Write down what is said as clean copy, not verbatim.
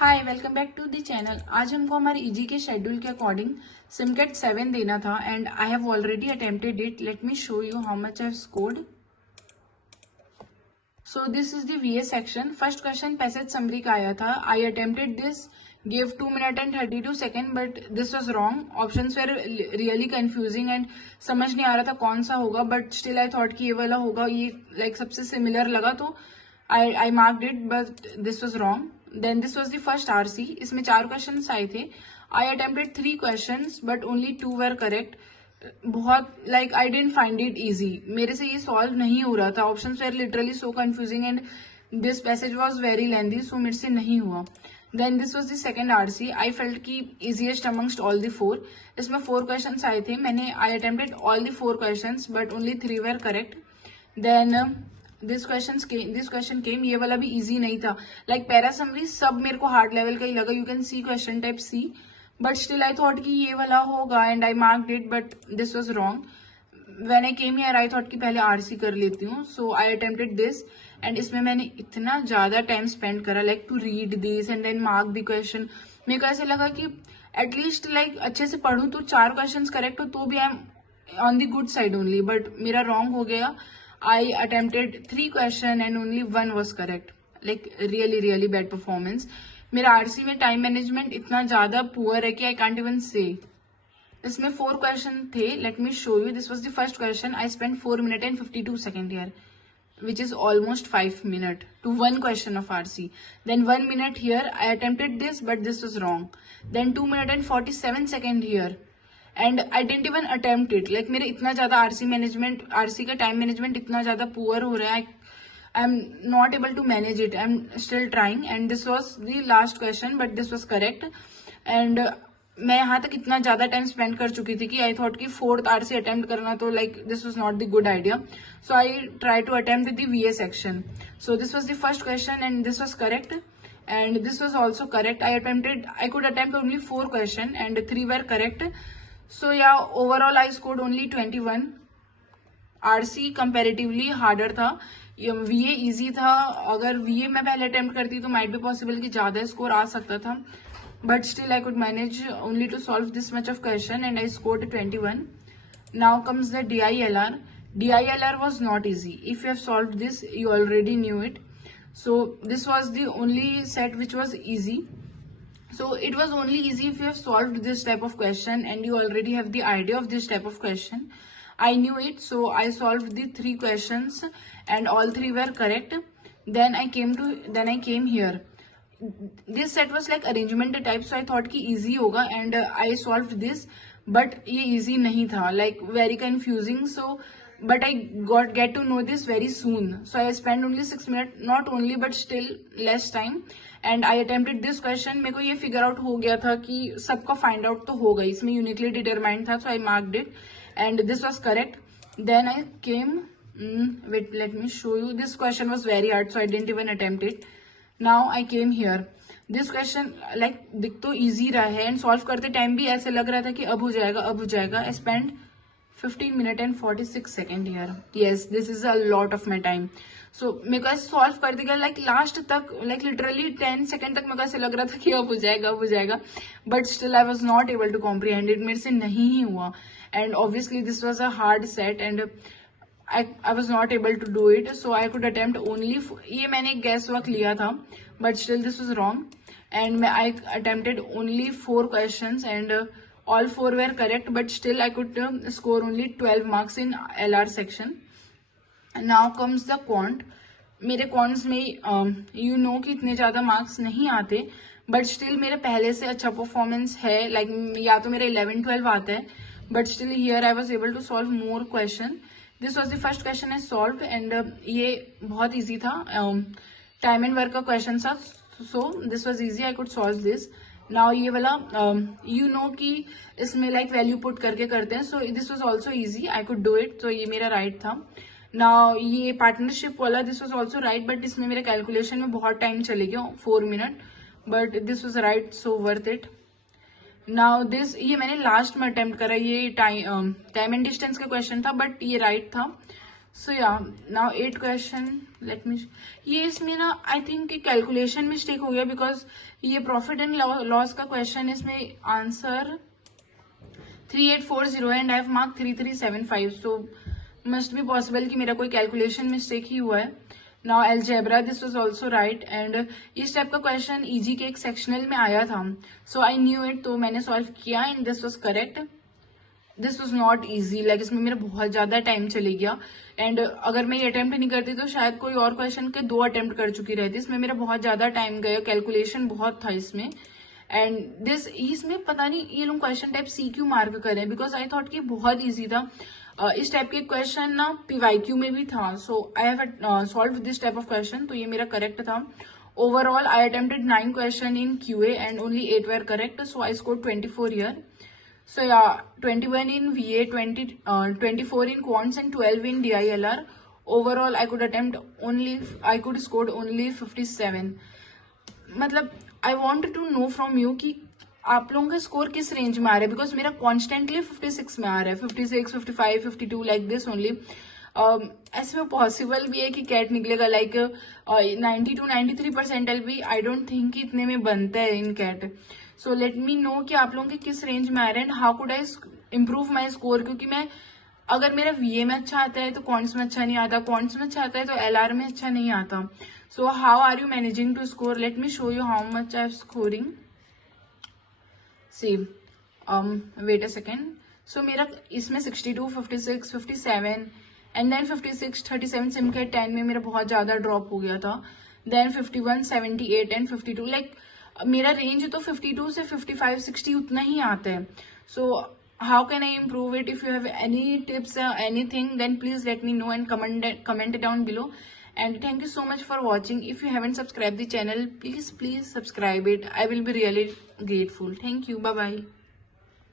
Hi welcome back to the channel. आज हमको हमारे ईजी के शेड्यूल के अकॉर्डिंग सिमकेट 7 देना था and I have already attempted it. Late me show you how much I have scored. So this is the VA section. First question passage summary का आया था। आई attempted this, give 2 minutes and 32 seconds but this was wrong. Options where really confusing and समझ नहीं आ रहा था कौन सा होगा, बट स्टिल आई थॉट कि ये वाला होगा। ये लाइक सबसे सिमिलर लगा तो I marked it, but this was wrong. Then this was the first RC. इसमें 4 क्वेश्चन आए थे। I attempted 3 question but only 2 were correct. बहुत like I didn't find it easy. मेरे से ये सॉल्व नहीं हो रहा था। Options were literally so confusing and this passage was very lengthy, so मेरे से नहीं हुआ। Then this was the second RC. I felt की इजिएस्ट अमंगस्ट ऑल द 4। इसमें 4 क्वेश्चन आए थे। मैंने I attempted all the 4 question but only 3 were correct. Then this question came. ये वाला भी इजी नहीं था। लाइक पैरा समरी सब मेरे को हार्ड लेवल का ही लगा। You can see question type C, but still I thought कि ये वाला होगा and I marked it, but this was wrong. When I came here I thought कि पहले आरसी कर लेती हूँ, so I attempted this and इसमें मैंने इतना ज्यादा टाइम स्पेंड करा like to read this and then mark the question. मेरे को ऐसे लगा कि एटलीस्ट लाइक अच्छे से पढ़ूं तो 4 क्वेश्चन करेक्ट हो तो भी I am on the good side only, but मेरा रॉन्ग हो गया। I attempted 3 questions and only 1 was correct. Like really bad performance. मेरा आरसी में टाइम मैनेजमेंट इतना ज्यादा पुअर है कि आई कांट इवन से। इसमें 4 क्वेश्चन थे। Late me show you. This was the first question. I spend 4 minutes and 52 seconds here, which is almost 5 minutes to one question of RC. Then 1 minute here. I attempted this, but this was wrong. Then 2 minutes and 47 seconds here. And I didn't even attempt it. Like मेरे इतना ज्यादा RC का time management इतना ज्यादा poor हो रहा है। I am not able to manage it. I am still trying and this was the last question but this was correct. And मैं यहाँ तक इतना ज्यादा टाइम स्पेंड कर चुकी थी कि आई थॉट कि 4th आरसी अटेम्प्ट करना तो like this was not the good idea. So I try to attempt the VA section. So this was the first question and this was correct and this was also correct. I could attempt only 4 question and 3 were correct. So yeah, overall I scored only 21. RC comparatively harder था। VA easy था। अगर VA मैं पहले attempt करती तो might be possible कि ज्यादा score आ सकता था, but still I could manage only to solve this much of question and I scored 21. Now comes the DILR. DILR was not easy. If you have solved this, you already knew it. So this was the only set which was easy. So it was only easy if you have solved this type of question and you already have the idea of this type of question. I knew it, so I solved the 3 questions and all 3 were correct. Then I came here. This set was like arrangement type, so I thought कि easy होगा and I solved this, but ये easy नहीं था, like very confusing. So but I get to know this very soon. So I spent only 6 minutes, not only but still less time. And I attempted this question. मेरे को ये figure out हो गया था कि सबका फाइंड आउट तो होगा, इसमें यूनिकली डिटरमाइंड था, so I marked it and this was correct. Then I came wait let me show you. This question was very hard, so I didn't even attempt it. Now I came here. This question like दिख तो easy रहा है and solve करते time भी ऐसे लग रहा था कि अब हो जाएगा। I spend 15 minutes and 46 seconds here. Yes, this is a lot of my time. So मेरे को ऐसे सॉल्व करते गया लाइक लास्ट तक, लाइक लिटरली 10 सेकेंड तक मेरे को ऐसे लग रहा था कि अब हो जाएगा, but still I was not able to comprehend it. मेरे से नहीं ही हुआ and obviously this was a hard set and I was not able to do it, so I could attempt only ये मैंने गैस वर्क लिया था, but still this was wrong and I attempted only 4 questions and all 4 were correct, but still I could score only 12 marks in LR section. Now comes the quant. मेरे quants में you know कि इतने ज्यादा marks नहीं आते, but still मेरे पहले से अच्छा परफॉर्मेंस है। लाइक या तो मेरा 11-12 आता है, but still here I was able to solve more question. This was the first question I solve and ये बहुत ईजी था। टाइम एंड वर्क का क्वेश्चन था, so this was easy, I could solve this. Now ये वाला you know कि इसमें like value put करके करते हैं, सो this was also easy, I could do it, तो ये मेरा राइट था। नाउ ये पार्टनरशिप वाला this was also right, but इसमें मेरे कैलकुलेशन में बहुत टाइम चले गया, 4 minutes, but this was right, so worth it. Now this ये मैंने लास्ट में अटेम्प्ट करा, ये टाइम एंड डिस्टेंस का क्वेश्चन था, बट ये राइट था, सो या नाउ 8 क्वेश्चन लेट मी, ये इसमें ना आई थिंक कैलकुलेशन मिस्टेक हो गया, बिकॉज ये प्रॉफिट एंड लॉस का क्वेश्चन, इसमें answer 3840 and I have mark 3375, so must be possible कि मेरा कोई कैलकुलेशन मिस्टेक ही हुआ है. Now algebra, this was also right, and इस टाइप का क्वेश्चन इजी के एक सेक्शनल में आया था, सो आई न्यू इट, तो मैंने सॉल्व किया and this was correct. This was not easy, like इसमें मेरा बहुत ज्यादा टाइम चले गया, एंड अगर मैं ये अटेम्प्ट नहीं करती तो शायद कोई और क्वेश्चन के 2 अटेम्प्ट कर चुकी रहती. इसमें मेरा बहुत ज्यादा टाइम गया, कैलकुलेशन बहुत था इसमें, एंड इसमें पता नहीं ये लोग question type C Q mark करें, बिकॉज आई थॉट कि बहुत ईजी था. इस टाइप के क्वेश्चन ना पीवाईक्यू में भी था, so I have solve this type of question, तो ये मेरा करेक्ट था. Overall I attempted 9 question in QA and only 8 were correct, so I score 24 here. So yeah, 21 in VA, 24 in quants and 12 in DILR. Overall, I could scored only 57. मतलब I want to know from you कि आप लोगों का score किस range में आ रहा है, because मेरा कॉन्स्टेंटली 56 में आ रहा है, 56, 55, 52 लाइक दिस ओनली. ऐसे में पॉसिबल भी है कि कैट निकलेगा, लाइक 90 to 93% भी आई डोंट थिंक कि इतने में बनता है in CAT. So let me know कि आप लोगों के किस रेंज में आ रहे हैं, and how could I improve my score, क्योंकि मैं अगर मेरा VA में अच्छा आता है तो कॉन्ट्स में अच्छा नहीं आता, कॉन्ट्स में अच्छा आता है तो LR में अच्छा नहीं आता. So how are you managing to score, let me show you how much I am scoring. See wait a second. So मेरा इसमें 62, 56, 57 एंड देन 56, 37 सिमकेट 10 में मेरा बहुत ज्यादा ड्रॉप हो गया था. देन 51, 78 एंड 52, लाइक मेरा रेंज तो 52 से 55, 60 उतना ही आता है. So how can I improve it? If you have any tips anything then please let me know and comment it down below. And thank you so much for watching. If you haven't subscribed the channel, please subscribe it. I will be really grateful. Thank you. Bye bye.